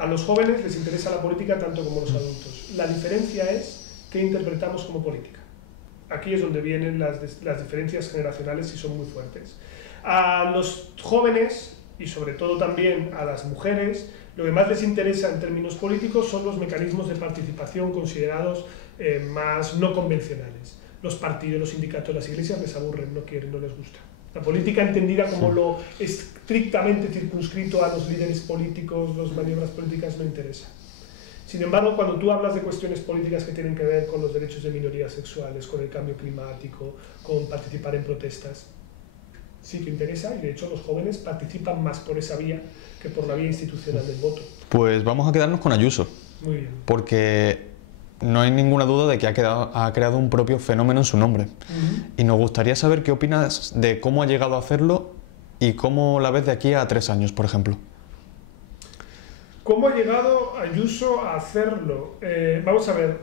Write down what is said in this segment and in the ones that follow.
A los jóvenes les interesa la política tanto como los adultos. La diferencia es qué interpretamos como política. Aquí es donde vienen las diferencias generacionales y son muy fuertes. A los jóvenes, y sobre todo también a las mujeres, lo que más les interesa en términos políticos son los mecanismos de participación considerados más no convencionales. Los partidos, los sindicatos, las iglesias les aburren, no quieren, no les gusta. La política entendida como lo estrictamente circunscrito a los líderes políticos, las maniobras políticas, no interesa. Sin embargo, cuando tú hablas de cuestiones políticas que tienen que ver con los derechos de minorías sexuales, con el cambio climático, con participar en protestas, sí que interesa, y de hecho los jóvenes participan más por esa vía que por la vía institucional del voto. Pues vamos a quedarnos con Ayuso. Muy bien. Porque no hay ninguna duda de que ha creado un propio fenómeno en su nombre. Y nos gustaría saber qué opinas de cómo ha llegado a hacerlo y cómo la ves de aquí a 3 años, por ejemplo. ¿Cómo ha llegado Ayuso a hacerlo? Vamos a ver.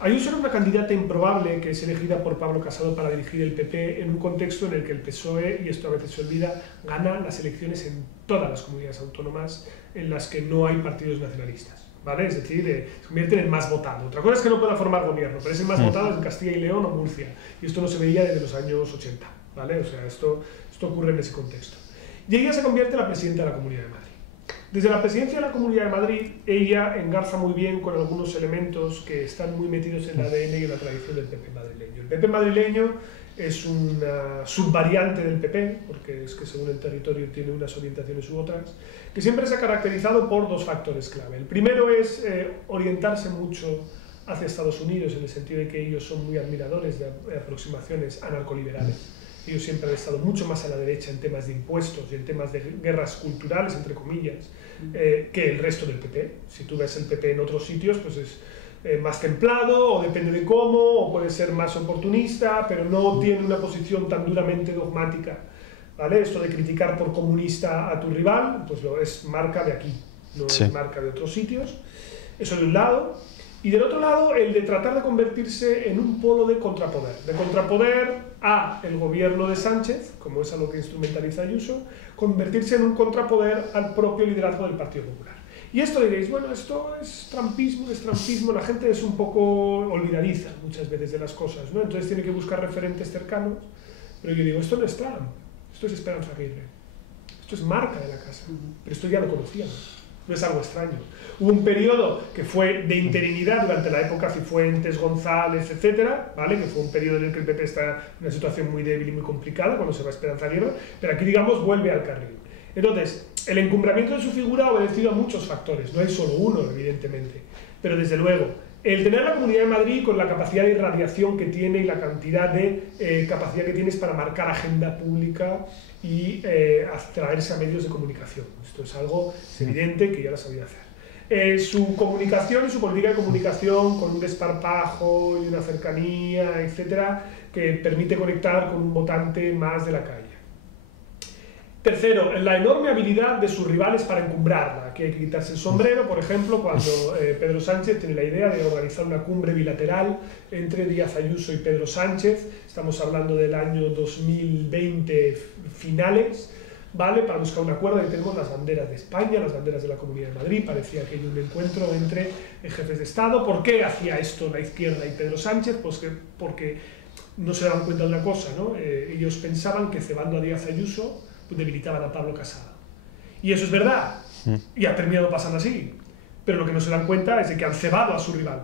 Ayuso era una candidata improbable que es elegida por Pablo Casado para dirigir el PP en un contexto en el que el PSOE, y esto a veces se olvida, gana las elecciones en todas las comunidades autónomas en las que no hay partidos nacionalistas. ¿Vale? Es decir, se convierte en el más votado. Otra cosa es que no pueda formar gobierno, pero es el más votado en Castilla y León o Murcia. Y esto no se veía desde los años 80. ¿Vale? O sea, esto ocurre en ese contexto. Y ella se convierte en la presidenta de la Comunidad de Madrid. Desde la presidencia de la Comunidad de Madrid, ella engarza muy bien con algunos elementos que están muy metidos en el ADN y en la tradición del PP madrileño. El PP madrileño es una subvariante del PP, porque es que según el territorio tiene unas orientaciones u otras, que siempre se ha caracterizado por 2 factores clave. El primero es orientarse mucho hacia Estados Unidos, en el sentido de que ellos son muy admiradores de aproximaciones anarcoliberales. Ellos siempre han estado mucho más a la derecha en temas de impuestos y en temas de guerras culturales, entre comillas, que el resto del PP. Si tú ves el PP en otros sitios, pues es más templado, o depende de cómo, o puede ser más oportunista, pero no tiene una posición tan duramente dogmática. ¿Vale? Esto de criticar por comunista a tu rival, pues es marca de aquí, no es marca de otros sitios. Eso de un lado. Y del otro lado, el de tratar de convertirse en un polo de contrapoder a el gobierno de Sánchez, como es a lo que instrumentaliza Ayuso, convertirse en un contrapoder al propio liderazgo del Partido Popular. Y esto diréis, bueno, esto es trampismo, la gente es un poco olvidadiza muchas veces de las cosas, ¿no? Entonces tiene que buscar referentes cercanos, pero yo digo, esto no es Trump, esto es Esperanza Aguirre, esto es marca de la casa, pero esto ya lo conocíamos. No es algo extraño. Hubo un periodo que fue de interinidad durante la época Cifuentes, González, etcétera, ¿vale? Que fue un periodo en el que el PP está en una situación muy débil y muy complicada cuando se va Esperanza Aguirre, pero aquí, digamos, vuelve al carril. Entonces, el encumbramiento de su figura ha obedecido a muchos factores, no hay solo uno, evidentemente, pero desde luego, el tener la Comunidad de Madrid con la capacidad de irradiación que tiene y la cantidad de capacidad que tienes para marcar agenda pública y atraerse a medios de comunicación. Esto es algo evidente que ya lo sabía hacer. Su comunicación y su política de comunicación con un desparpajo y una cercanía, etcétera, que permite conectar con un votante más de la calle. Tercero, la enorme habilidad de sus rivales para encumbrarla. Aquí hay que quitarse el sombrero, por ejemplo, cuando Pedro Sánchez tiene la idea de organizar una cumbre bilateral entre Díaz Ayuso y Pedro Sánchez. Estamos hablando del año 2020 finales, ¿vale? Para buscar un acuerdo. Ahí tenemos las banderas de España, las banderas de la Comunidad de Madrid. Parecía que hay un encuentro entre jefes de Estado. ¿Por qué hacía esto la izquierda y Pedro Sánchez? Pues porque no se daban cuenta de una cosa, ¿no? Ellos pensaban que cebando a Díaz Ayuso debilitaban a Pablo Casado. Y eso es verdad, y ha terminado pasando así. Pero lo que no se dan cuenta es de que han cebado a su rival.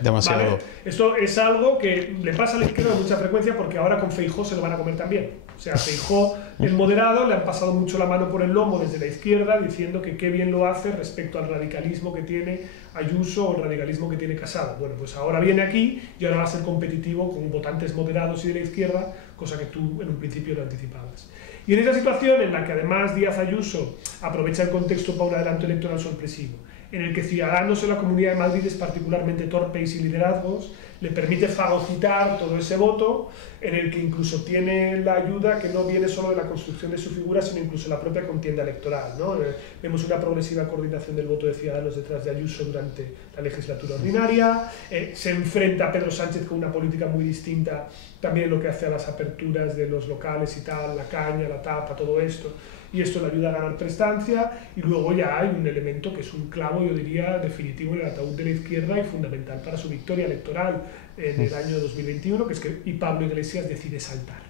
Demasiado. ¿Vale? Esto es algo que le pasa a la izquierda con mucha frecuencia, porque ahora con Feijóo se lo van a comer también. O sea, Feijóo, el moderado, le han pasado mucho la mano por el lomo desde la izquierda, diciendo que qué bien lo hace respecto al radicalismo que tiene Ayuso o el radicalismo que tiene Casado. Bueno, pues ahora viene aquí y ahora va a ser competitivo con votantes moderados y de la izquierda, cosa que tú en un principio no anticipabas. Y en esa situación en la que además Díaz Ayuso aprovecha el contexto para un adelanto electoral sorpresivo, en el que Ciudadanos en la Comunidad de Madrid es particularmente torpe y sin liderazgos, le permite fagocitar todo ese voto, en el que incluso tiene la ayuda que no viene solo de la construcción de su figura, sino incluso la propia contienda electoral, ¿no? Vemos una progresiva coordinación del voto de Ciudadanos detrás de Ayuso durante la legislatura ordinaria, se enfrenta a Pedro Sánchez con una política muy distinta, también lo que hace a las aperturas de los locales y tal, la caña, la tapa, todo esto, y esto le ayuda a ganar prestancia, y luego ya hay un elemento que es un clavo, yo diría, definitivo en el ataúd de la izquierda y fundamental para su victoria electoral en el año 2021, que es que Pablo Iglesias decide saltar.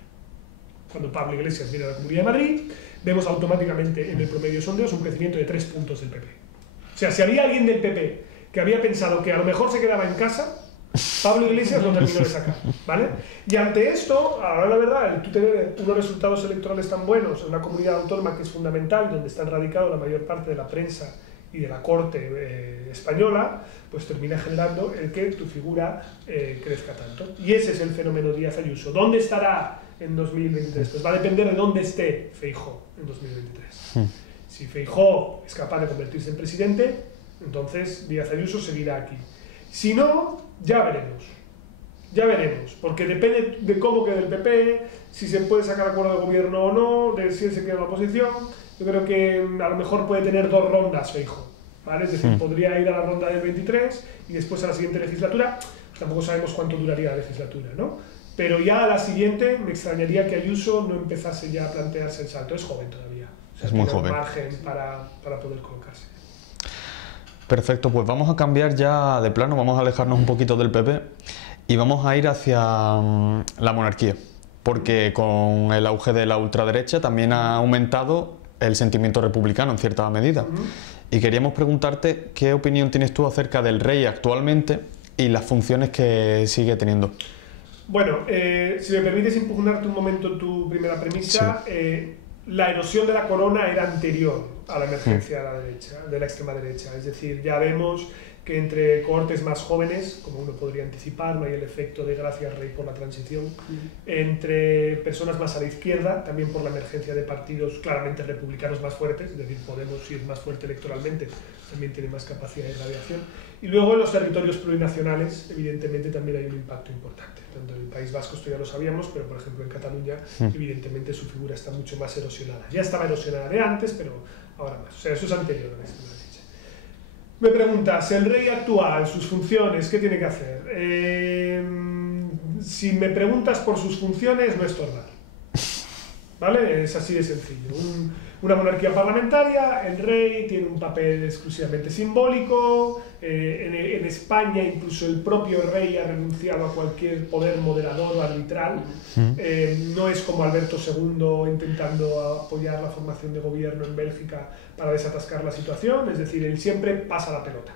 Cuando Pablo Iglesias viene a la Comunidad de Madrid, vemos automáticamente en el promedio de sondeos un crecimiento de 3 puntos del PP. O sea, si había alguien del PP que había pensado que a lo mejor se quedaba en casa, Pablo Iglesias lo terminó de sacar, ¿vale? Y ante esto, ahora la verdad, tú tener unos resultados electorales tan buenos en una comunidad autónoma que es fundamental, donde está radicado la mayor parte de la prensa y de la corte española, pues termina generando el que tu figura crezca tanto. Y ese es el fenómeno Díaz Ayuso. ¿Dónde estará en 2023? Pues va a depender de dónde esté Feijóo en 2023. Si Feijóo es capaz de convertirse en presidente, entonces Díaz Ayuso seguirá aquí. Si no, ya veremos, porque depende de cómo quede el PP, si se puede sacar acuerdo de gobierno o no, de si se queda en la oposición. Yo creo que a lo mejor puede tener 2 rondas Feijóo, ¿vale? Es decir, podría ir a la ronda del 23 y después a la siguiente legislatura, pues tampoco sabemos cuánto duraría la legislatura, ¿no? Pero ya a la siguiente me extrañaría que Ayuso no empezase ya a plantearse el salto, es joven todavía, o sea, es muy tiene joven. margen para poder colocarse. Perfecto, pues vamos a cambiar ya de plano, vamos a alejarnos un poquito del PP y vamos a ir hacia la monarquía, porque con el auge de la ultraderecha también ha aumentado el sentimiento republicano en cierta medida. Y queríamos preguntarte qué opinión tienes tú acerca del rey actualmente y las funciones que sigue teniendo. Bueno, si me permites impugnarte un momento tu primera premisa, sí. La erosión de la corona era anterior a la emergencia de la derecha, de la extrema derecha. Es decir, ya vemos que entre cohortes más jóvenes, como uno podría anticipar, no hay el efecto de gracias rey por la transición, entre personas más a la izquierda, también por la emergencia de partidos claramente republicanos más fuertes, es decir, Podemos ir más fuerte electoralmente, también tiene más capacidad de radiación, y luego en los territorios plurinacionales, evidentemente también hay un impacto importante, tanto en el País Vasco, esto ya lo sabíamos, pero por ejemplo en Cataluña, evidentemente su figura está mucho más erosionada. Ya estaba erosionada de antes, pero ahora más, o sea, eso es anterior a la extrema derecha. Me preguntas, el rey actual, sus funciones, ¿qué tiene que hacer? Si me preguntas por sus funciones, no estorbar, ¿vale? Es así de sencillo. Una monarquía parlamentaria, el rey tiene un papel exclusivamente simbólico, en España incluso el propio rey ha renunciado a cualquier poder moderador o arbitral, no es como Alberto II intentando apoyar la formación de gobierno en Bélgica para desatascar la situación, es decir, él siempre pasa la pelota.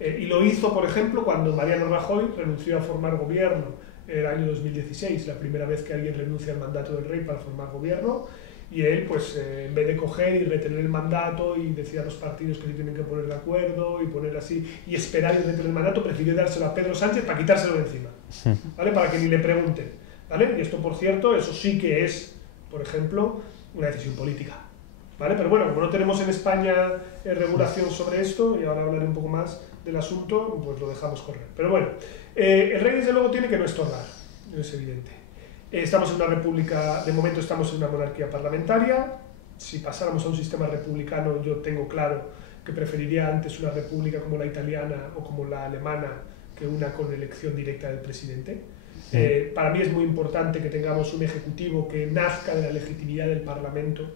Y lo hizo, por ejemplo, cuando Mariano Rajoy renunció a formar gobierno en el año 2016, la primera vez que alguien renuncia al mandato del rey para formar gobierno, y él, pues, en vez de coger y retener el mandato y decir a los partidos que se tienen que poner de acuerdo y poner así, y esperar y retener el mandato, prefirió dárselo a Pedro Sánchez para quitárselo de encima, ¿vale? Para que ni le pregunten, ¿vale? Y esto, por cierto, eso sí que es, por ejemplo, una decisión política, ¿vale? Pero bueno, como no tenemos en España regulación sobre esto, y ahora hablaré un poco más del asunto, pues lo dejamos correr. Pero bueno, el rey desde luego tiene que no estorbar, es evidente. Estamos en una república, de momento estamos en una monarquía parlamentaria. Si pasáramos a un sistema republicano, yo tengo claro que preferiría antes una república como la italiana o como la alemana que una con elección directa del presidente. Para mí es muy importante que tengamos un ejecutivo que nazca de la legitimidad del Parlamento,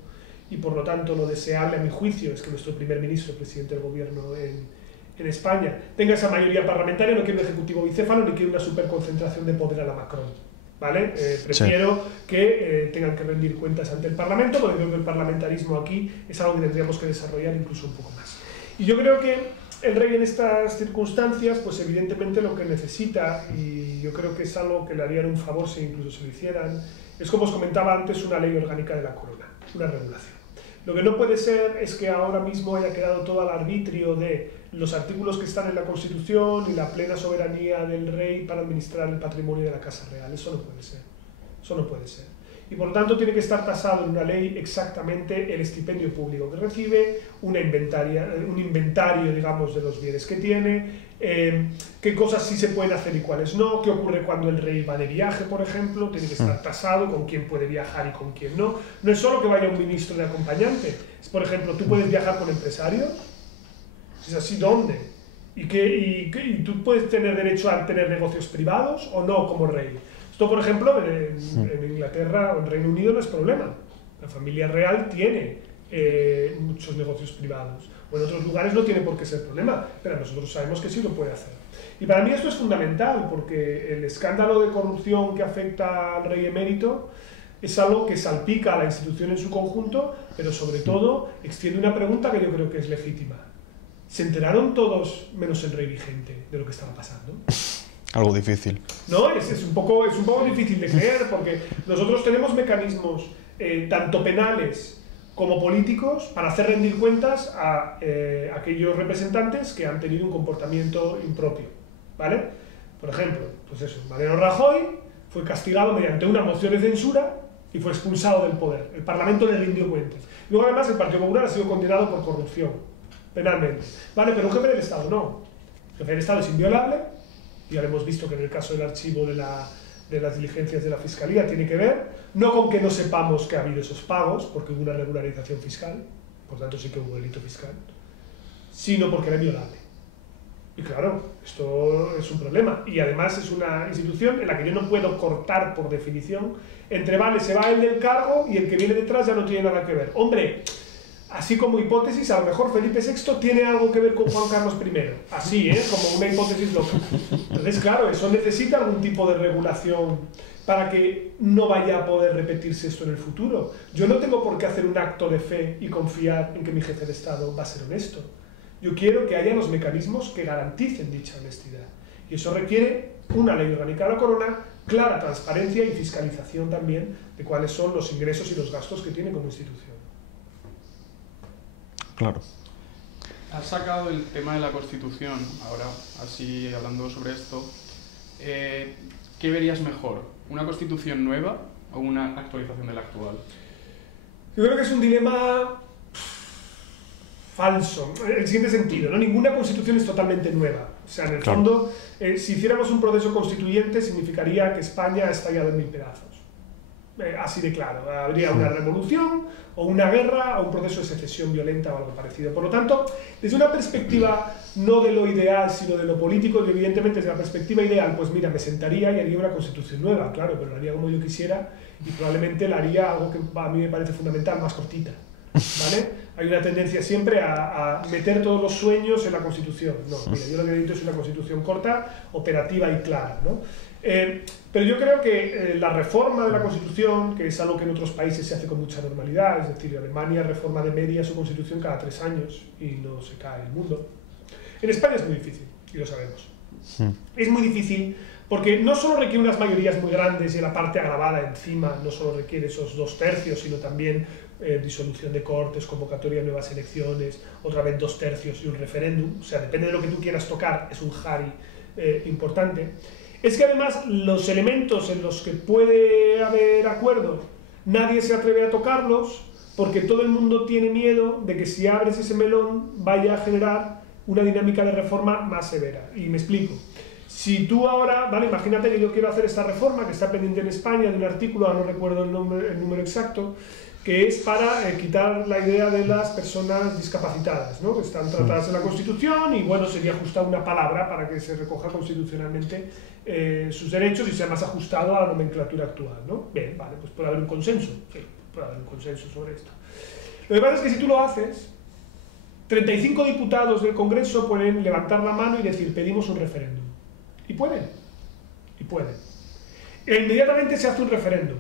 y por lo tanto lo deseable a mi juicio es que nuestro primer ministro, presidente del gobierno en España, tenga esa mayoría parlamentaria. No quiero un ejecutivo bicéfalo ni quiero una superconcentración de poder a la Macron, ¿vale? Prefiero que tengan que rendir cuentas ante el Parlamento, porque creo que el parlamentarismo aquí es algo que tendríamos que desarrollar incluso un poco más. Y yo creo que el rey en estas circunstancias, pues evidentemente lo que necesita, y yo creo que es algo que le harían un favor si incluso se lo hicieran, es, como os comentaba antes, una ley orgánica de la corona, una regulación. Lo que no puede ser es que ahora mismo haya quedado todo al arbitrio de los artículos que están en la Constitución y la plena soberanía del rey para administrar el patrimonio de la Casa Real. Eso no puede ser. Eso no puede ser. y por lo tanto tiene que estar tasado en una ley exactamente el estipendio público que recibe, un inventario, digamos, de los bienes que tiene, qué cosas sí se pueden hacer y cuáles no, qué ocurre cuando el rey va de viaje, por ejemplo, tiene que estar tasado con quién puede viajar y con quién no. No es solo que vaya un ministro de acompañante, es, por ejemplo, tú puedes viajar con empresarios, si es así, ¿dónde? ¿Y tú puedes tener derecho a tener negocios privados o no como rey? Esto, por ejemplo, en Inglaterra o en Reino Unido no es problema. La familia real tiene muchos negocios privados. O en otros lugares no tiene por qué ser problema, pero nosotros sabemos que sí lo puede hacer. Y para mí esto es fundamental, porque el escándalo de corrupción que afecta al rey emérito es algo que salpica a la institución en su conjunto, pero sobre todo extiende una pregunta que yo creo que es legítima. ¿Se enteraron todos, menos el rey vigente, de lo que estaba pasando? Algo difícil. No, es un poco difícil de creer, porque nosotros tenemos mecanismos tanto penales como políticos para hacer rendir cuentas a aquellos representantes que han tenido un comportamiento impropio, ¿vale? Por ejemplo, pues eso, Mariano Rajoy fue castigado mediante una moción de censura y fue expulsado del poder. El Parlamento le rindió cuentas. Luego, además, el Partido Popular ha sido condenado por corrupción, penalmente. ¿Vale? Pero un jefe del Estado no. El jefe del Estado es inviolable. Ya lo hemos visto que en el caso del archivo de las diligencias de la Fiscalía tiene que ver, no con que no sepamos que ha habido esos pagos, porque hubo una regularización fiscal, por tanto sí que hubo delito fiscal, sino porque era inviolable. Y claro, esto es un problema. Y además es una institución en la que yo no puedo cortar por definición entre, vale, se va el del cargo y el que viene detrás ya no tiene nada que ver. Hombre, así como hipótesis, a lo mejor Felipe VI tiene algo que ver con Juan Carlos I. Así, como una hipótesis loca. Entonces, claro, eso necesita algún tipo de regulación para que no vaya a poder repetirse esto en el futuro. Yo no tengo por qué hacer un acto de fe y confiar en que mi jefe de Estado va a ser honesto. Yo quiero que haya los mecanismos que garanticen dicha honestidad. Y eso requiere una ley orgánica de la corona, clara transparencia y fiscalización también de cuáles son los ingresos y los gastos que tiene como institución. Claro. Has sacado el tema de la Constitución, ahora, así hablando sobre esto. ¿Qué verías mejor? ¿Una Constitución nueva o una actualización de la actual? Yo creo que es un dilema falso, en el siguiente sentido, ¿no? Ninguna Constitución es totalmente nueva. O sea, en el fondo, si hiciéramos un proceso constituyente, significaría que España ha estallado en 1000 pedazos. Así de claro, habría una revolución o una guerra o un proceso de secesión violenta o algo parecido. Por lo tanto, desde una perspectiva no de lo ideal, sino de lo político, y evidentemente desde la perspectiva ideal, pues mira, me sentaría y haría una constitución nueva, claro, pero lo haría como yo quisiera y probablemente la haría algo que a mí me parece fundamental, más cortita, ¿vale? Hay una tendencia siempre a meter todos los sueños en la Constitución. No, mira, yo lo que necesito es una Constitución corta, operativa y clara, ¿no? Pero yo creo que la reforma de la Constitución, que es algo que en otros países se hace con mucha normalidad, es decir, Alemania reforma de media su Constitución cada 3 años y no se cae el mundo. En España es muy difícil, y lo sabemos. Es muy difícil porque no solo requiere unas mayorías muy grandes y la parte agravada encima no solo requiere esos 2/3, sino también disolución de cortes, convocatoria de nuevas elecciones, otra vez 2/3 y un referéndum. O sea, depende de lo que tú quieras tocar, es un jari importante. Es que además los elementos en los que puede haber acuerdo, nadie se atreve a tocarlos porque todo el mundo tiene miedo de que si abres ese melón vaya a generar una dinámica de reforma más severa. Y me explico. Si tú ahora, vale, imagínate que yo quiero hacer esta reforma que está pendiente en España de un artículo, ahora no recuerdo el número exacto, que es para quitar la idea de las personas discapacitadas, ¿no? Que están tratadas en la Constitución y bueno, sería ajustar una palabra para que se recoja constitucionalmente sus derechos y sea más ajustado a la nomenclatura actual, ¿no? Bien, vale, pues puede haber un consenso, sí, puede haber un consenso sobre esto. Lo que pasa es que si tú lo haces, 35 diputados del Congreso pueden levantar la mano y decir, pedimos un referéndum. Y pueden, y pueden. E inmediatamente se hace un referéndum.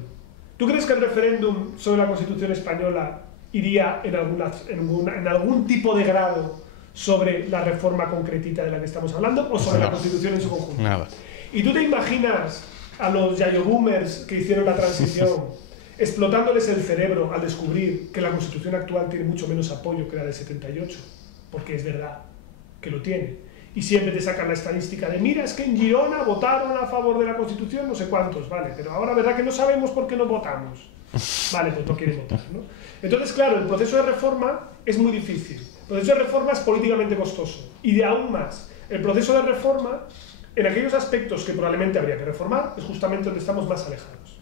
¿Tú crees que el referéndum sobre la Constitución española iría en algún tipo de grado sobre la reforma concretita de la que estamos hablando o sobre la Constitución en su conjunto? Nada. ¿Y tú te imaginas a los yayo boomers que hicieron la transición explotándoles el cerebro al descubrir que la Constitución actual tiene mucho menos apoyo que la del 78? Porque es verdad que lo tiene. Y siempre te sacan la estadística de, mira, es que en Girona votaron a favor de la Constitución no sé cuántos, vale, pero ahora verdad que no sabemos por qué no votamos. Vale, pues no quieren votar, ¿no? Entonces, claro, el proceso de reforma es muy difícil. El proceso de reforma es políticamente costoso. Y de aún más, el proceso de reforma, en aquellos aspectos que probablemente habría que reformar, es justamente donde estamos más alejados.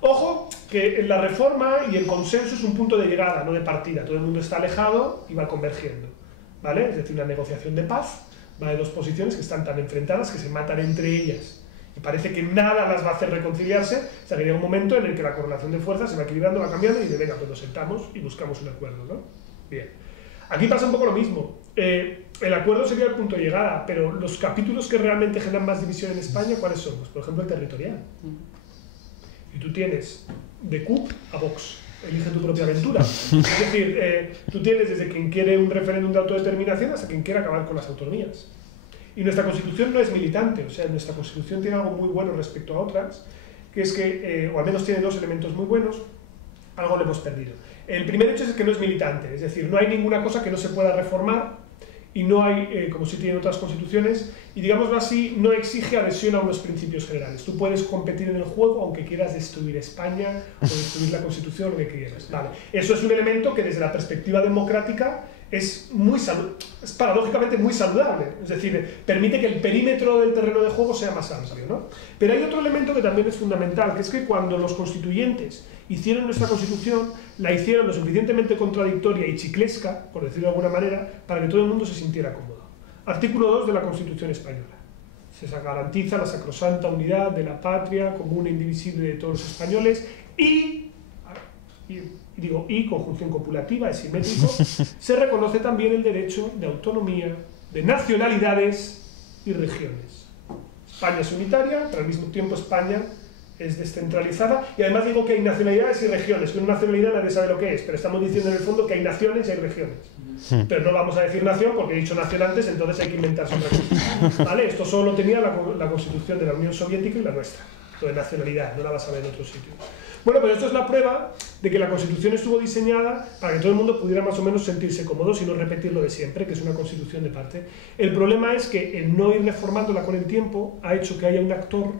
Ojo, que la reforma y el consenso es un punto de llegada, no de partida. Todo el mundo está alejado y va convergiendo, ¿vale? Es decir, una negociación de paz va de dos posiciones que están tan enfrentadas que se matan entre ellas. Y parece que nada las va a hacer reconciliarse, hasta que llega un momento en el que la correlación de fuerzas se va equilibrando, va cambiando y dice, venga, pues nos sentamos y buscamos un acuerdo, ¿no? Bien. Aquí pasa un poco lo mismo. El acuerdo sería el punto de llegada, pero los capítulos que realmente generan más división en España, ¿cuáles son? Pues, por ejemplo, el territorial. Y tú tienes de CUP a Vox. Elige tu propia aventura. Es decir, tú tienes desde quien quiere un referéndum de autodeterminación hasta quien quiere acabar con las autonomías. Y nuestra Constitución no es militante, o sea, nuestra Constitución tiene algo muy bueno respecto a otras, que es que, o al menos tiene dos elementos muy buenos, algo le hemos perdido. El primer hecho es que no es militante, es decir, no hay ninguna cosa que no se pueda reformar y no hay, como sí tienen otras constituciones, y digámoslo así, no exige adhesión a unos principios generales. Tú puedes competir en el juego aunque quieras destruir España o destruir la Constitución, lo que quieras. Vale. Eso es un elemento que desde la perspectiva democrática es paradójicamente muy saludable, es decir, permite que el perímetro del terreno de juego sea más amplio, ¿no? Pero hay otro elemento que también es fundamental, que es que cuando los constituyentes hicieron nuestra Constitución, la hicieron lo suficientemente contradictoria y chiclesca, por decirlo de alguna manera, para que todo el mundo se sintiera cómodo. Artículo 2 de la Constitución española. Se garantiza la sacrosanta unidad de la patria común e indivisible de todos los españoles y conjunción copulativa, es simétrico, se reconoce también el derecho de autonomía de nacionalidades y regiones. España es unitaria, pero al mismo tiempo España es descentralizada, y además digo que hay nacionalidades y regiones, que una nacionalidad nadie sabe lo que es, pero estamos diciendo en el fondo que hay naciones y hay regiones. Pero no vamos a decir nación porque he dicho nación antes, entonces hay que inventarse otra cosa. ¿Vale? Esto solo tenía la Constitución de la Unión Soviética y la nuestra, lo de nacionalidad, no la vas a ver en otros sitios. Bueno, pero esto es la prueba de que la Constitución estuvo diseñada para que todo el mundo pudiera más o menos sentirse cómodo y no repetir lo de siempre, que es una Constitución de parte. El problema es que el no ir reformándola con el tiempo ha hecho que haya un actor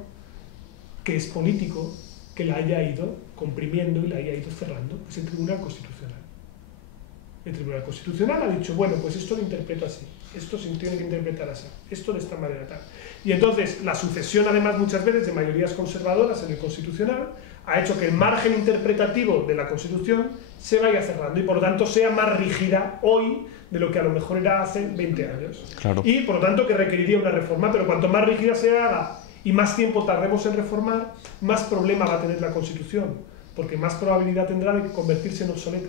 que es político, que la haya ido comprimiendo y la haya ido cerrando, que es el Tribunal Constitucional. El Tribunal Constitucional ha dicho, bueno, pues esto lo interpreto así, esto se tiene que interpretar así, esto de esta manera tal. Y entonces la sucesión, además, muchas veces de mayorías conservadoras en el Constitucional, ha hecho que el margen interpretativo de la Constitución se vaya cerrando y por lo tanto sea más rígida hoy de lo que a lo mejor era hace 20 años. Claro. Y por lo tanto que requeriría una reforma, pero cuanto más rígida se haga y más tiempo tardemos en reformar, más problema va a tener la Constitución, porque más probabilidad tendrá de convertirse en obsoleta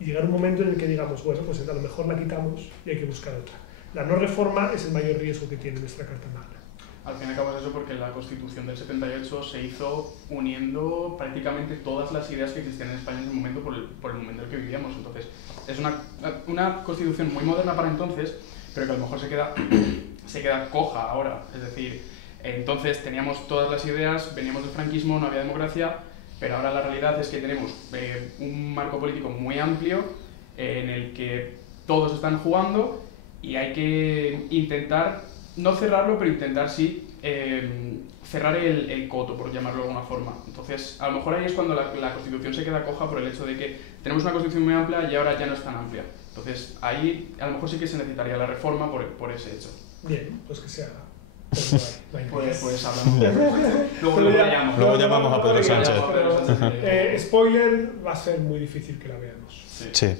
y llegar un momento en el que digamos, bueno, pues a lo mejor la quitamos y hay que buscar otra. La no reforma es el mayor riesgo que tiene nuestra Carta Magna. Al fin y al cabo es eso porque la Constitución del 78 se hizo uniendo prácticamente todas las ideas que existían en España en ese momento por el momento en el que vivíamos. Entonces, es una Constitución muy moderna para entonces, pero que a lo mejor se queda coja ahora. Es decir, entonces teníamos todas las ideas, veníamos del franquismo, no había democracia, pero ahora la realidad es que tenemos un marco político muy amplio en el que todos están jugando y hay que intentar, no cerrarlo, pero intentar sí cerrar el coto, por llamarlo de alguna forma. Entonces, a lo mejor ahí es cuando la Constitución se queda coja por el hecho de que tenemos una Constitución muy amplia y ahora ya no es tan amplia. Entonces, ahí a lo mejor sí que se necesitaría la reforma por ese hecho. Bien, pues que se haga. Pues hablamos. Luego llamamos a Pedro Sánchez. Spoiler, va a ser muy difícil que la veamos. Sí.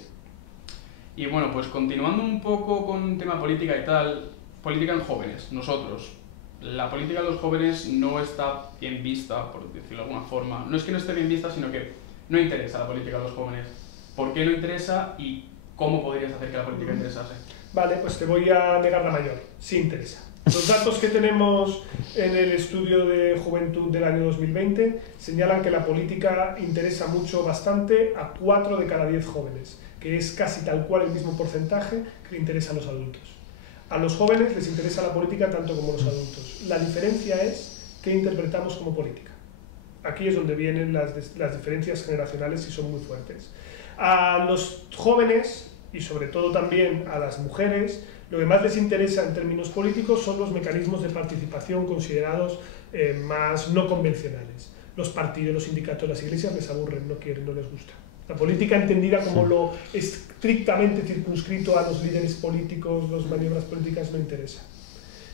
Y bueno, pues continuando un poco con tema política y tal, política en jóvenes, nosotros. La política de los jóvenes no está bien vista, por decirlo de alguna forma. No es que no esté bien vista, sino que no interesa la política de los jóvenes. ¿Por qué no interesa y cómo podrías hacer que la política interesase? Vale, pues te voy a negar la mayor. Sí interesa. Los datos que tenemos en el estudio de juventud del año 2020 señalan que la política interesa mucho, bastante, a 4 de cada 10 jóvenes, que es casi tal cual el mismo porcentaje que le interesa a los adultos. A los jóvenes les interesa la política tanto como a los adultos. La diferencia es qué interpretamos como política. Aquí es donde vienen las diferencias generacionales y son muy fuertes. A los jóvenes, y sobre todo también a las mujeres, lo que más les interesa en términos políticos son los mecanismos de participación considerados más no convencionales. los partidos, los sindicatos, las iglesias les aburren, no quieren, no les gusta. La política entendida como lo estrictamente circunscrito a los líderes políticos, las maniobras políticas, no interesa.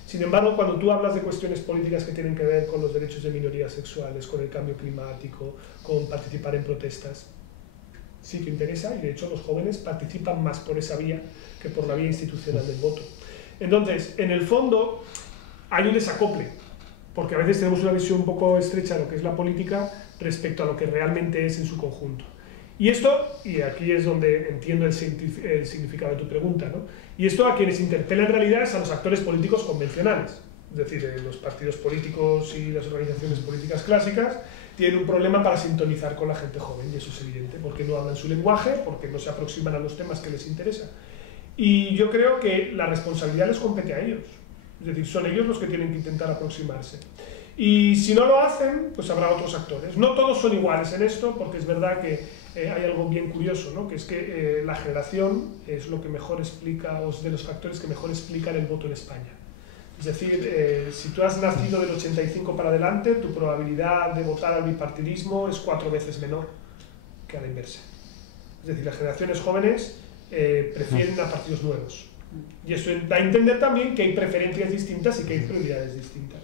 Sin embargo, cuando tú hablas de cuestiones políticas que tienen que ver con los derechos de minorías sexuales, con el cambio climático, con participar en protestas, sí que interesa, y de hecho los jóvenes participan más por esa vía que por la vía institucional del voto. Entonces, en el fondo, hay un desacople, porque a veces tenemos una visión un poco estrecha de lo que es la política respecto a lo que realmente es en su conjunto. Y esto, y aquí es donde entiendo el significado de tu pregunta, ¿no? Y esto a quienes interpela en realidad es a los actores políticos convencionales, es decir, los partidos políticos y las organizaciones políticas clásicas tienen un problema para sintonizar con la gente joven, y eso es evidente, porque no hablan su lenguaje, porque no se aproximan a los temas que les interesan. Y yo creo que la responsabilidad les compete a ellos, es decir, son ellos los que tienen que intentar aproximarse. Y si no lo hacen, pues habrá otros actores. No todos son iguales en esto, porque es verdad que hay algo bien curioso, ¿no? Que es que la generación es lo que mejor explica, o es de los factores que mejor explican el voto en España. Es decir, si tú has nacido del 85 para adelante, tu probabilidad de votar al bipartidismo es 4 veces menor que a la inversa. Es decir, las generaciones jóvenes prefieren a partidos nuevos. Y eso da a entender también que hay preferencias distintas y que hay prioridades distintas.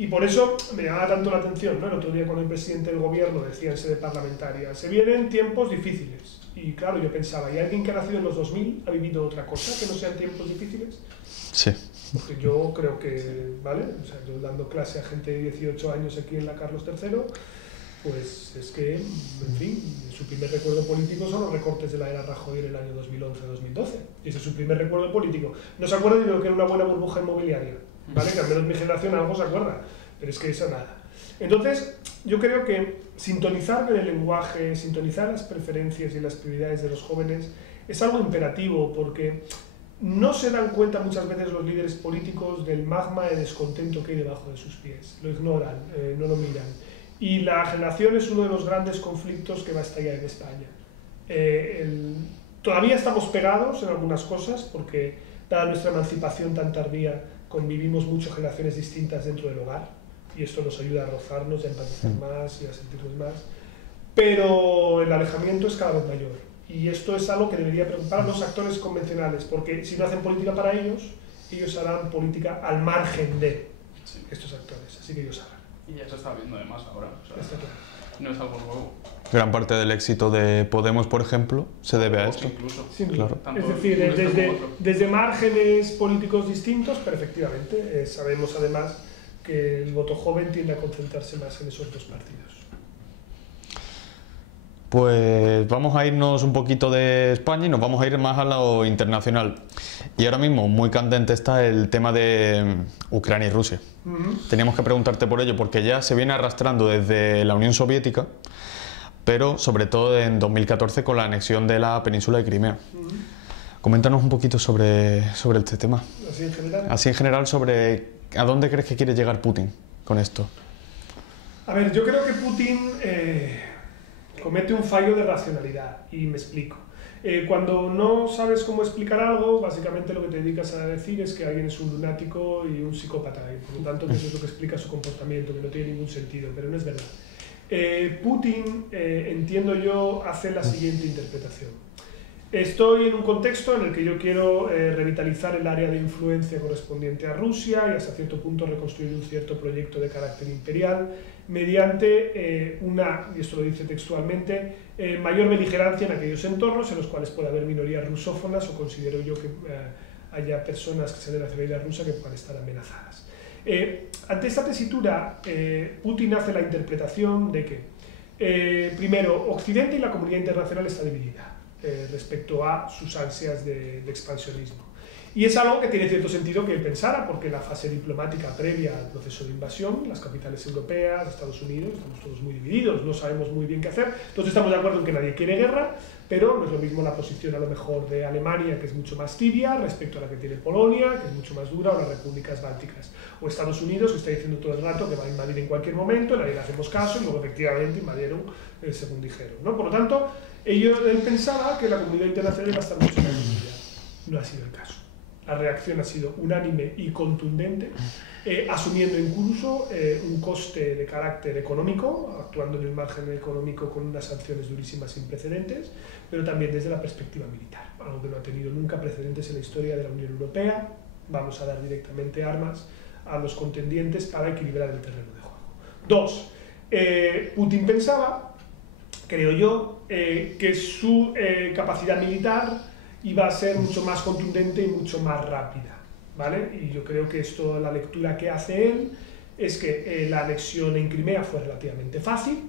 Y por eso me llamaba tanto la atención, ¿no? El otro día cuando el presidente del gobierno decía en sede parlamentaria, se vienen tiempos difíciles. Y claro, yo pensaba, ¿y alguien que ha nacido en los 2000 ha vivido otra cosa que no sean tiempos difíciles? Sí. Porque yo creo que, ¿vale? O sea, yo dando clase a gente de 18 años aquí en la Carlos III, pues es que, en fin, su primer recuerdo político son los recortes de la era Rajoy en el año 2011-2012. Y ese es su primer recuerdo político. No se acuerda ni de lo que era una buena burbuja inmobiliaria, ¿vale? Que al menos mi generación algo se acuerda, pero es que eso nada. Entonces, yo creo que sintonizar en el lenguaje, sintonizar las preferencias y las prioridades de los jóvenes es algo imperativo, porque no se dan cuenta muchas veces los líderes políticos del magma de descontento que hay debajo de sus pies. Lo ignoran, no lo miran. Y la generación es uno de los grandes conflictos que va a estallar en España. Todavía estamos pegados en algunas cosas, porque dada nuestra emancipación tan tardía, convivimos mucho generaciones distintas dentro del hogar, y esto nos ayuda a rozarnos, a empatizar más y a sentirnos más. Pero el alejamiento es cada vez mayor. Y esto es algo que debería preocupar a los actores convencionales, porque si no hacen política para ellos, ellos harán política al margen de estos actores, así que ellos hagan. Y ya se está viendo además ahora, o sea, no es algo nuevo. Gran parte del éxito de Podemos, por ejemplo, se debe a esto. Incluso. Sí, claro. Es decir, desde márgenes políticos distintos, pero efectivamente sabemos además que el voto joven tiende a concentrarse más en esos dos partidos. Pues vamos a irnos un poquito de España y nos vamos a ir más a lo internacional. Y ahora mismo muy candente está el tema de Ucrania y Rusia. Teníamos que preguntarte por ello porque ya se viene arrastrando desde la Unión Soviética, pero sobre todo en 2014 con la anexión de la península de Crimea. Coméntanos un poquito sobre este tema. ¿Así en general? Así en general, sobre a dónde crees que quiere llegar Putin con esto. A ver, yo creo que Putin comete un fallo de racionalidad, y me explico. Cuando no sabes cómo explicar algo, básicamente lo que te dedicas a decir es que alguien es un lunático y un psicópata, y por lo tanto que eso es lo que explica su comportamiento, que no tiene ningún sentido, pero no es verdad. Putin, entiendo yo, hace la siguiente interpretación. Estoy en un contexto en el que yo quiero revitalizar el área de influencia correspondiente a Rusia y hasta cierto punto reconstruir un cierto proyecto de carácter imperial mediante y esto lo dice textualmente, mayor beligerancia en aquellos entornos en los cuales puede haber minorías rusófonas o considero yo que haya personas que sean de nacionalidad rusa que puedan estar amenazadas. Ante esta tesitura, Putin hace la interpretación de que, primero, Occidente y la comunidad internacional está dividida respecto a sus ansias de expansionismo. Y es algo que tiene cierto sentido que él pensara, porque la fase diplomática previa al proceso de invasión, las capitales europeas, Estados Unidos, estamos todos muy divididos, no sabemos muy bien qué hacer. Entonces estamos de acuerdo en que nadie quiere guerra, pero no es lo mismo la posición a lo mejor de Alemania, que es mucho más tibia, respecto a la que tiene Polonia, que es mucho más dura, o las repúblicas bálticas. O Estados Unidos, que está diciendo todo el rato que va a invadir en cualquier momento, nadie le hacemos caso, y luego efectivamente invadieron según dijeron, ¿no? Por lo tanto, él pensaba que la comunidad internacional iba a estar mucho más dividida. No ha sido el caso. la reacción ha sido unánime y contundente, asumiendo incluso un coste de carácter económico, actuando en el margen económico con unas sanciones durísimas sin precedentes, pero también desde la perspectiva militar, algo que no ha tenido nunca precedentes en la historia de la Unión Europea. Vamos a dar directamente armas a los contendientes para equilibrar el terreno de juego. 2. Putin pensaba, creo yo, que su capacidad militar iba a ser mucho más contundente y mucho más rápida, ¿vale? Y yo creo que esto, la lectura que hace él, es que la anexión en Crimea fue relativamente fácil,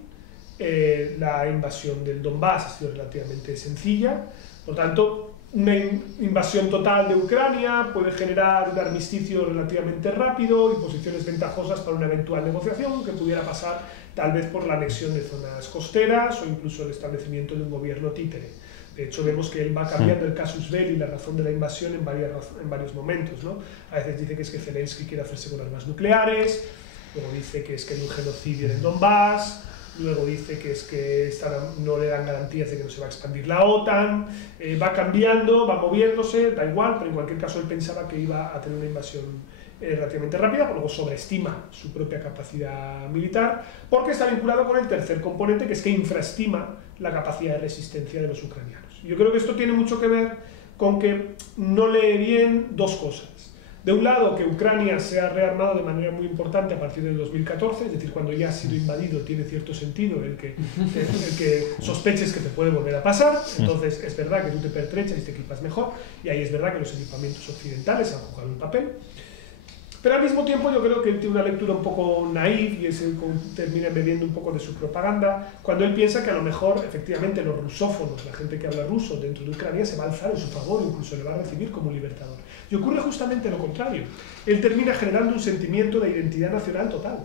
la invasión del Donbass ha sido relativamente sencilla, por tanto, una invasión total de Ucrania puede generar un armisticio relativamente rápido y posiciones ventajosas para una eventual negociación que pudiera pasar tal vez por la anexión de zonas costeras o incluso el establecimiento de un gobierno títere. De hecho, vemos que él va cambiando el casus belli, la razón de la invasión, en varios momentos, ¿no? A veces dice que es que Zelensky quiere hacerse con armas nucleares, luego dice que es que hay un genocidio en el Donbass, luego dice que es que no le dan garantías de que no se va a expandir la OTAN, va cambiando, va moviéndose, da igual, pero en cualquier caso él pensaba que iba a tener una invasión relativamente rápida, luego sobreestima su propia capacidad militar, porque está vinculado con el tercer componente, que es que infraestima la capacidad de resistencia de los ucranianos. Yo creo que esto tiene mucho que ver con que no lee bien dos cosas. De un lado, que Ucrania se ha rearmado de manera muy importante a partir del 2014, es decir, cuando ya ha sido invadido tiene cierto sentido el que sospeches que te puede volver a pasar, entonces es verdad que tú te pertrechas y te equipas mejor, y ahí es verdad que los equipamientos occidentales han jugado un papel, pero al mismo tiempo yo creo que él tiene una lectura un poco naif y termina bebiendo un poco de su propaganda, cuando él piensa que a lo mejor efectivamente los rusófonos, la gente que habla ruso dentro de Ucrania, se va a alzar en su favor, incluso le va a recibir como libertador. Y ocurre justamente lo contrario. Él termina generando un sentimiento de identidad nacional total.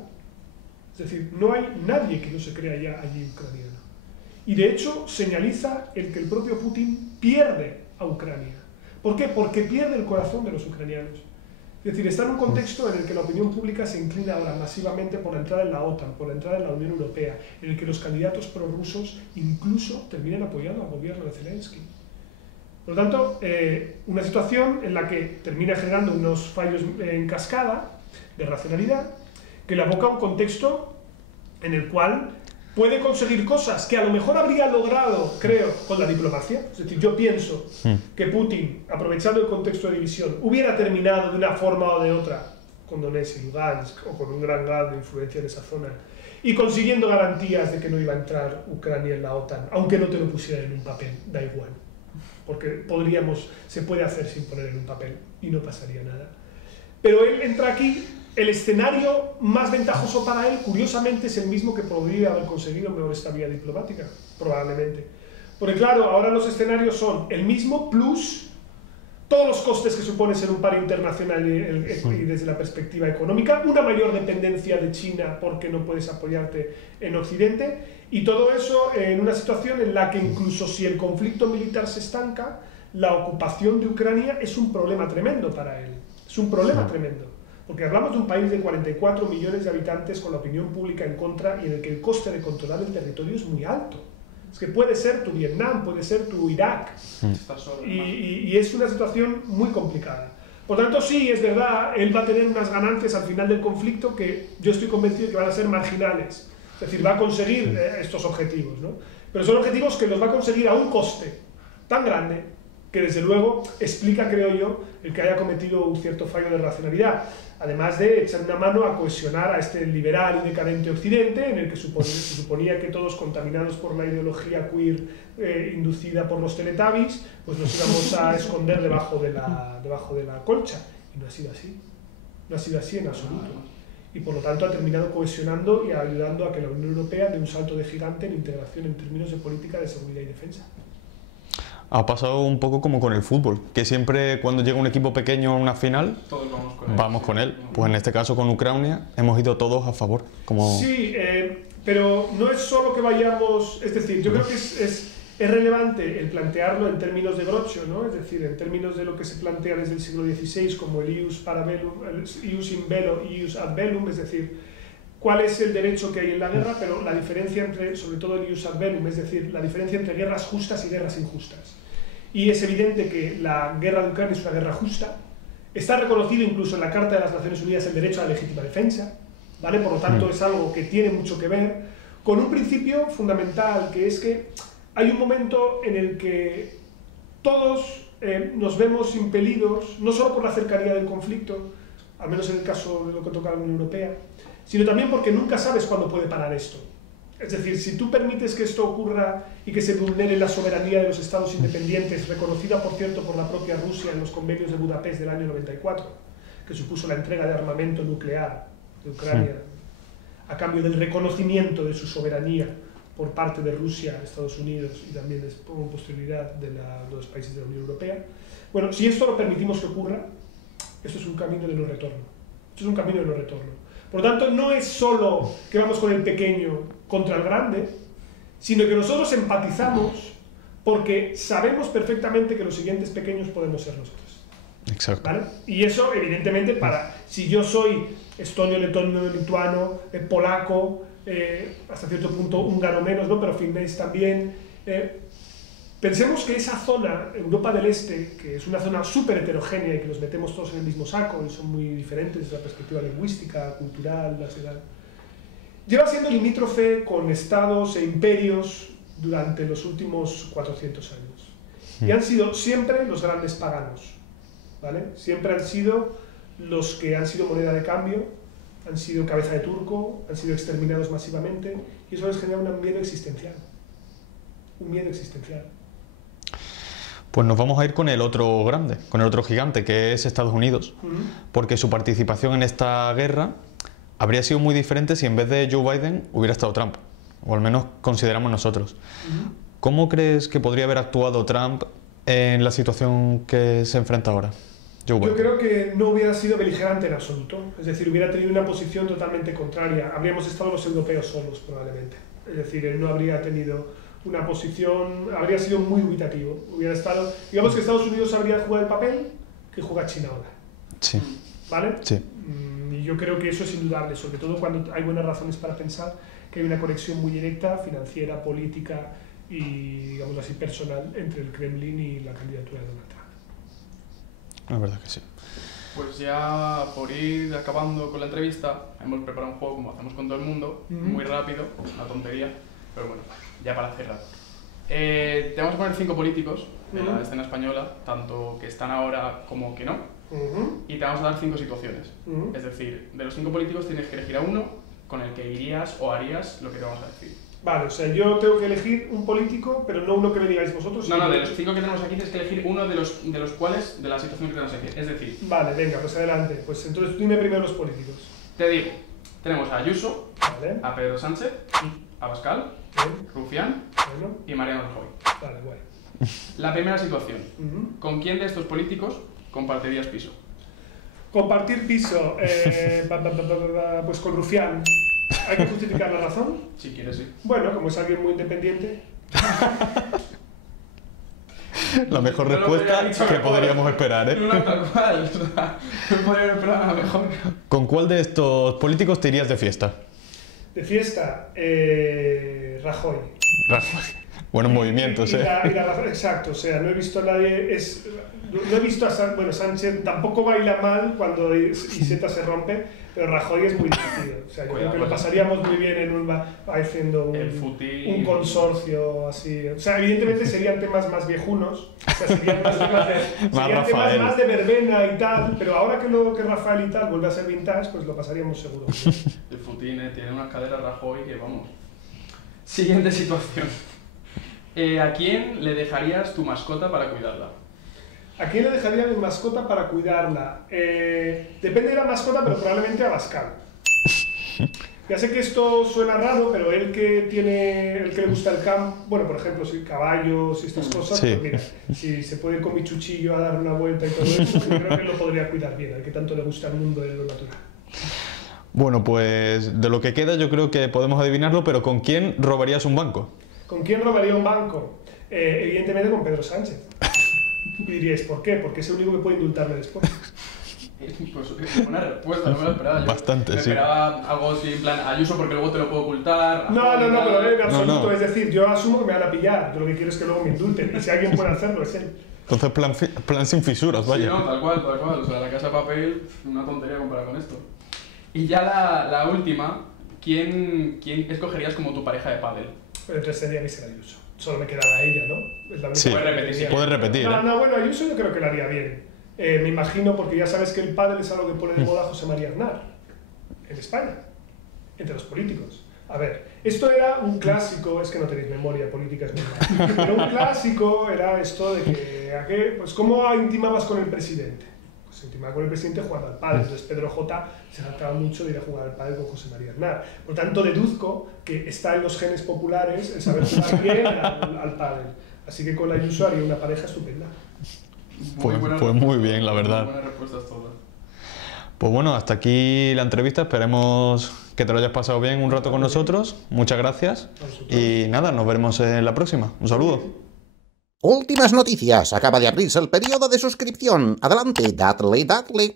Es decir, no hay nadie que no se crea ya allí ucraniano. Y de hecho señaliza el que el propio Putin pierde a Ucrania. ¿Por qué? Porque pierde el corazón de los ucranianos. Es decir, está en un contexto en el que la opinión pública se inclina ahora masivamente por la entrada en la OTAN, por la entrada en la Unión Europea, en el que los candidatos prorrusos incluso terminan apoyando al gobierno de Zelensky. Por lo tanto, una situación en la que termina generando unos fallos en cascada de racionalidad que le aboca a un contexto en el cual puede conseguir cosas que a lo mejor habría logrado, creo, con la diplomacia. Es decir, yo pienso que Putin, aprovechando el contexto de división, hubiera terminado de una forma o de otra con Donetsk y Lugansk o con un gran grado de influencia en esa zona y consiguiendo garantías de que no iba a entrar Ucrania en la OTAN, aunque no te lo pusieran en un papel, da igual. Porque se puede hacer sin poner en un papel y no pasaría nada. Pero él entra aquí, el escenario más ventajoso para él, curiosamente, es el mismo que podría haber conseguido mejor esta vía diplomática, probablemente. Porque claro, ahora los escenarios son el mismo plus todos los costes que supone ser un par internacional y desde la perspectiva económica, una mayor dependencia de China porque no puedes apoyarte en Occidente, y todo eso en una situación en la que incluso si el conflicto militar se estanca, la ocupación de Ucrania es un problema tremendo para él. Es un problema tremendo. Porque hablamos de un país de 44 millones de habitantes con la opinión pública en contra y en el que el coste de controlar el territorio es muy alto. Es que puede ser tu Vietnam, puede ser tu Irak, y es una situación muy complicada. Por tanto, sí, es verdad, él va a tener unas ganancias al final del conflicto que yo estoy convencido de que van a ser marginales. Es decir, va a conseguir estos objetivos, ¿no? Pero son objetivos que los va a conseguir a un coste tan grande que desde luego explica, creo yo, el que haya cometido un cierto fallo de racionalidad. Además de echar una mano a cohesionar a este liberal y decadente occidente, en el que se suponía que todos contaminados por la ideología queer inducida por los Teletubbies, pues nos íbamos a esconder debajo de la colcha. Y no ha sido así. No ha sido así en absoluto. Y por lo tanto ha terminado cohesionando y ayudando a que la Unión Europea dé un salto de gigante en integración en términos de política de seguridad y defensa. Ha pasado un poco como con el fútbol, que siempre cuando llega un equipo pequeño a una final, todos vamos con él. Pues en este caso con Ucrania hemos ido todos a favor. Sí, pero no es solo que vayamos, es decir, yo creo que es relevante el plantearlo en términos de Grodcho, ¿no? Es decir, en términos de lo que se plantea desde el siglo XVI como el ius parabellum, el ius in bello, ius ad bellum, es decir, cuál es el derecho que hay en la guerra, pero la diferencia entre, sobre todo el ius ad bellum, es decir, la diferencia entre guerras justas y guerras injustas. Y es evidente que la guerra de Ucrania es una guerra justa, Está reconocido incluso en la Carta de las Naciones Unidas el derecho a la legítima defensa, ¿vale? Por lo tanto, es algo que tiene mucho que ver con un principio fundamental, que es que hay un momento en el que todos nos vemos impelidos, no solo por la cercanía del conflicto, al menos en el caso de lo que toca a la Unión Europea, sino también porque nunca sabes cuándo puede parar esto. Es decir, si tú permites que esto ocurra y que se vulnere la soberanía de los estados independientes, reconocida por cierto por la propia Rusia en los convenios de Budapest del año 94, que supuso la entrega de armamento nuclear de Ucrania, a cambio del reconocimiento de su soberanía por parte de Rusia, Estados Unidos y también con posterioridad de los países de la Unión Europea. Bueno, si esto lo permitimos que ocurra, esto es un camino de no retorno. Esto es un camino de no retorno. Por lo tanto, no es solo que vamos con el pequeño contra el grande, sino que nosotros empatizamos porque sabemos perfectamente que los siguientes pequeños podemos ser nosotros. Exacto. ¿Vale? Y eso, evidentemente, si yo soy estonio, letonio, lituano, polaco, hasta cierto punto húngaro menos, ¿no? Pero finlandés también. Pensemos que esa zona, Europa del Este, que es una zona súper heterogénea y que nos metemos todos en el mismo saco y son muy diferentes desde la perspectiva lingüística, cultural, nacional, lleva siendo limítrofe con estados e imperios durante los últimos 400 años. Y han sido siempre los grandes paganos, ¿vale? Siempre han sido los que han sido moneda de cambio, han sido cabeza de turco, han sido exterminados masivamente, y eso les genera un miedo existencial. Un miedo existencial. Pues nos vamos a ir con el otro grande, con el otro gigante, que es Estados Unidos, porque su participación en esta guerra habría sido muy diferente si en vez de Joe Biden hubiera estado Trump, o al menos consideramos nosotros. ¿Cómo crees que podría haber actuado Trump en la situación que se enfrenta ahora? Yo creo que no hubiera sido beligerante en absoluto, es decir, hubiera tenido una posición totalmente contraria. Habríamos estado los europeos solos, probablemente. Es decir, él no habría tenido una posición, habría sido muy dubitativo. Hubiera estado, digamos que Estados Unidos habría jugado el papel que juega China ahora. Sí. ¿Vale? Sí. Y yo creo que eso es indudable, sobre todo cuando hay buenas razones para pensar que hay una conexión muy directa, financiera, política y, digamos así, personal entre el Kremlin y la candidatura de Donald Trump. Es verdad que sí. Pues ya por ir acabando con la entrevista, hemos preparado un juego como hacemos con todo el mundo, muy rápido, una tontería, pero bueno, ya para cerrar. Te vamos a poner 5 políticos de la escena española, tanto que están ahora como que no, y te vamos a dar 5 situaciones. Es decir, de los 5 políticos tienes que elegir a uno con el que irías o harías lo que te vamos a decir. Vale, o sea, yo tengo que elegir un político, pero no uno que me digáis vosotros. No, de los 5 que tenemos aquí tienes que elegir uno de los cuales, de la situación que tenemos aquí. Es decir... Vale, venga, pues adelante. Pues entonces dime primero los políticos. Te digo, tenemos a Ayuso, vale, a Pedro Sánchez, a Abascal, Rufián y Mariano Rajoy. Vale, bueno. La primera situación. ¿Con quién de estos políticos compartirías piso? Compartir piso, pues con Rufián. ¿Hay que justificar la razón? Si quieres, sí. Bueno, como es alguien muy independiente. La mejor respuesta que podríamos esperar, ¿eh? No, tal cual. O sea, no podría haber esperado nada mejor. ¿Con cuál de estos políticos te irías de fiesta? De fiesta, Rajoy. Buenos movimientos, ¿eh? Exacto, o sea, no he visto a nadie... No he visto a Sánchez, tampoco baila mal cuando Iseta se rompe, pero Rajoy es muy divertido. O sea, yo creo que lo pasaríamos muy bien haciendo un consorcio así. O sea, evidentemente serían temas más viejunos, o sea, serían temas más de verbena y tal, pero ahora que Rafael y tal vuelve a ser vintage, pues lo pasaríamos seguro. El Futín tiene unas caderas Rajoy que vamos. Siguiente situación. ¿A quién le dejarías tu mascota para cuidarla? ¿A quién le dejaría mi mascota para cuidarla? Depende de la mascota, pero probablemente a Abascal. Ya sé que esto suena raro, pero él que le gusta el campo, bueno, por ejemplo, si caballos y estas cosas, sí. Pues mira, si se puede ir con mi chuchillo a dar una vuelta y todo eso, yo creo que él lo podría cuidar bien, al que tanto le gusta el mundo de lo natural. Bueno, pues de lo que queda yo creo que podemos adivinarlo, pero ¿con quién robarías un banco? ¿Con quién robaría un banco? Evidentemente con Pedro Sánchez. Y diríais, ¿por qué? Porque es el único que puede indultarme después. Pues una respuesta, no me lo esperaba. Bastante, me esperaba algo así, en plan, Ayuso porque luego te lo puedo ocultar. No, pero en absoluto. No. Es decir, yo asumo que me van a pillar. Yo lo que quiero es que luego me indulten. Y si alguien puede hacerlo, es él. Entonces, plan sin fisuras, vaya. Sí, no, tal cual, tal cual. O sea, la Casa de Papel, una tontería comparada con esto. Y ya la última, ¿quién escogerías como tu pareja de pádel? Entonces sería Michelle Ayuso. Solo me quedaba ella, ¿no? Es la única Sí, que puedes repetir, tenía. puedes repetir. No, bueno, Ayuso yo creo que lo haría bien. Me imagino, porque ya sabes que el pádel es algo que pone de moda José María Aznar en España, entre los políticos. A ver, esto era un clásico, es que no tenéis memoria política, es normal, pero un clásico era esto de que, pues, ¿cómo intimabas con el presidente? Pues se intimaba con el presidente jugando al pádel. Entonces Pedro J. se trataba mucho de ir a jugar al pádel con José María Aznar. Por tanto, deduzco que está en los genes populares el saber jugar bien al pádel. Así que con la Ayuso haría una pareja estupenda. Pues muy bien, la verdad. Buenas respuestas todas. Pues bueno, hasta aquí la entrevista. Esperemos que te lo hayas pasado bien un rato con nosotros. Muchas gracias. Y nada, nos veremos en la próxima. Un saludo. Últimas noticias. Acaba de abrirse el periodo de suscripción. Adelante, dadle.